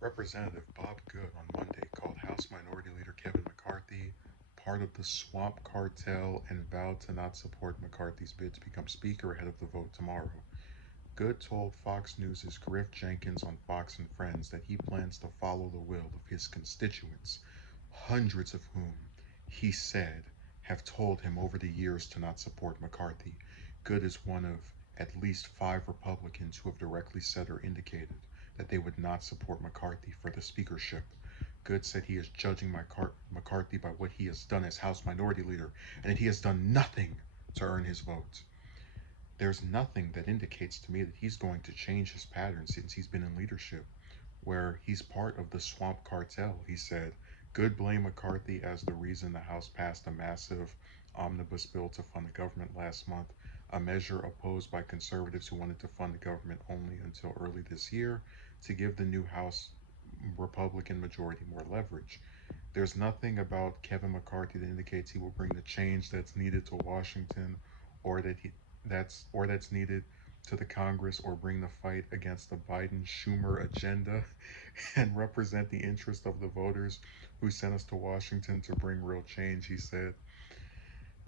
Representative Bob Good on Monday called House Minority Leader Kevin McCarthy part of the swamp cartel and vowed to not support McCarthy's bid to become Speaker ahead of the vote tomorrow. Good told Fox News' Griff Jenkins on Fox and Friends that he plans to follow the will of his constituents, hundreds of whom, he said, have told him over the years to not support McCarthy. Good is one of at least 5 Republicans who have directly said or indicated that they would not support McCarthy for the speakership. Good said he is judging McCarthy by what he has done as House Minority Leader and that he has done nothing to earn his vote. There's nothing that indicates to me that he's going to change his pattern since he's been in leadership, where he's part of the swamp cartel, he said. Good blamed McCarthy as the reason the House passed a massive omnibus bill to fund the government last month, a measure opposed by conservatives who wanted to fund the government only until early this year to give the new House Republican majority more leverage. There's nothing about Kevin McCarthy that indicates he will bring the change that's needed to Washington or that's needed to the Congress or bring the fight against the Biden Schumer agenda and represent the interest of the voters who sent us to Washington to bring real change, he said.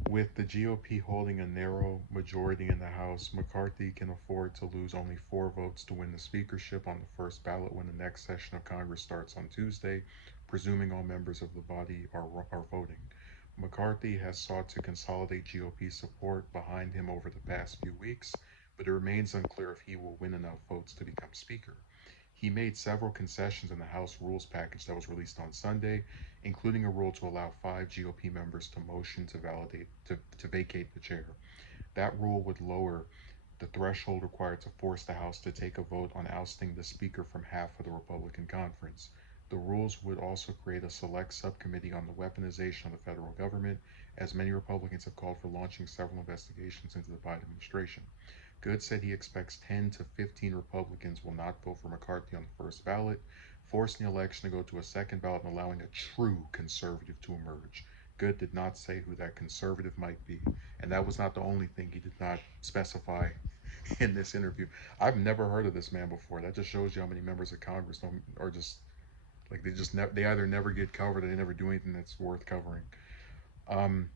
With the GOP holding a narrow majority in the House, McCarthy can afford to lose only 4 votes to win the speakership on the first ballot when the next session of Congress starts on Tuesday, presuming all members of the body are voting. McCarthy has sought to consolidate GOP support behind him over the past few weeks, but it remains unclear if he will win enough votes to become Speaker. He made several concessions in the House rules package that was released on Sunday, including a rule to allow 5 GOP members to motion to vacate the chair. That rule would lower the threshold required to force the House to take a vote on ousting the Speaker from half of the Republican conference. The rules would also create a select subcommittee on the weaponization of the federal government, as many Republicans have called for launching several investigations into the Biden administration. Good said he expects 10 to 15 Republicans will not vote for McCarthy on the first ballot, forcing the election to go to a second ballot and allowing a true conservative to emerge. Good did not say who that conservative might be, and that was not the only thing he did not specify in this interview. I've never heard of this man before. That just shows you how many members of Congress don't are just like they either never get covered or they never do anything that's worth covering. Um,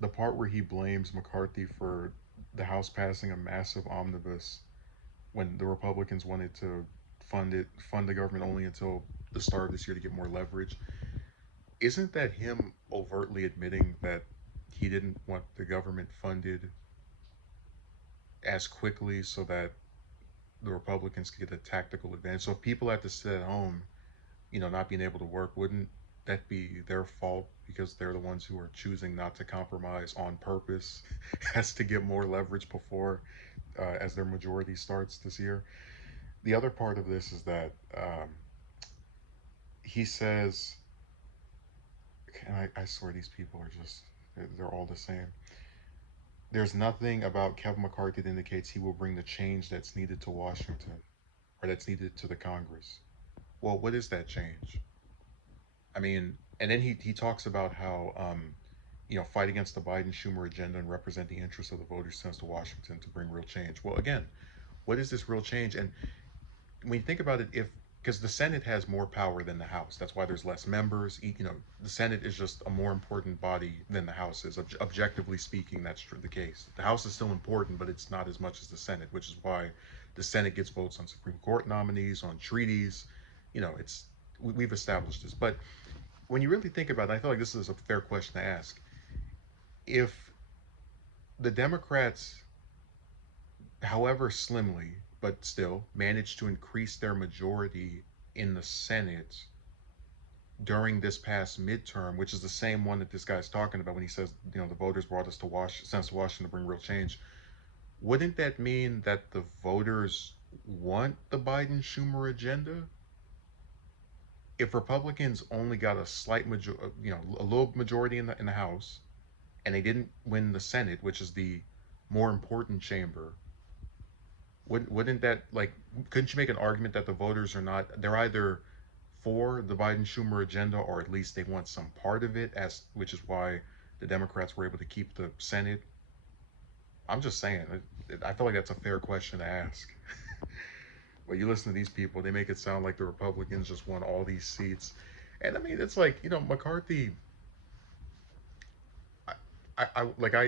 the part where he blames McCarthy for the House passing a massive omnibus when the Republicans wanted to fund the government only until the start of this year to get more leverage. Isn't that him overtly admitting that he didn't want the government funded as quickly so that the Republicans could get a tactical advantage? So if people had to sit at home, not being able to work, wouldn't that be their fault because they're the ones who are choosing not to compromise on purpose as to get more leverage before as their majority starts this year? The other part of this is that he says, and I swear these people are just, they're all the same. There's nothing about Kevin McCarthy that indicates he will bring the change that's needed to Washington or that's needed to the Congress. Well, what is that change? I mean, and then he talks about how, fight against the Biden Schumer agenda and represent the interests of the voters sent to Washington to bring real change. Well, again, what is this real change? And when you think about it, if because the Senate has more power than the House, that's why there's less members. The Senate is just a more important body than the House is. Objectively speaking, that's the case. The House is still important, but it's not as much as the Senate, which is why the Senate gets votes on Supreme Court nominees, on treaties. It's we've established this. But when you really think about it, I feel like this is a fair question to ask. If the Democrats, however slimly, but still, managed to increase their majority in the Senate during this past midterm, which is the same one that this guy's talking about when he says, the voters brought us to sent us to Washington to bring real change. Wouldn't that mean that the voters want the Biden Schumer agenda? If Republicans only got a slight majority, a little majority in the House, and they didn't win the Senate, which is the more important chamber, wouldn't that, like, couldn't you make an argument that the voters are not, they're either for the Biden Schumer agenda or at least they want some part of it, as which is why the Democrats were able to keep the Senate? I'm just saying, I feel like that's a fair question to ask. Well, you listen to these people, they make it sound like the Republicans just won all these seats. And I mean, it's like, McCarthy, I,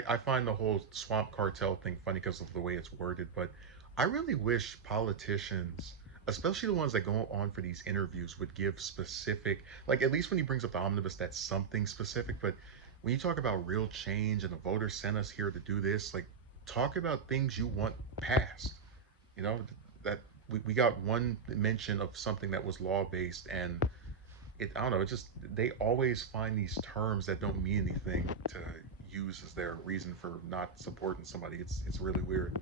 I find the whole swamp cartel thing funny because of the way it's worded, but I really wish politicians, especially the ones that go on for these interviews, would give specific, like at least when he brings up the omnibus, that's something specific. But when you talk about real change and the voters sent us here to do this, like talk about things you want passed. You know, that we got one mention of something that was law based, and I don't know, it just they always find these terms that don't mean anything to use as their reason for not supporting somebody. It's really weird.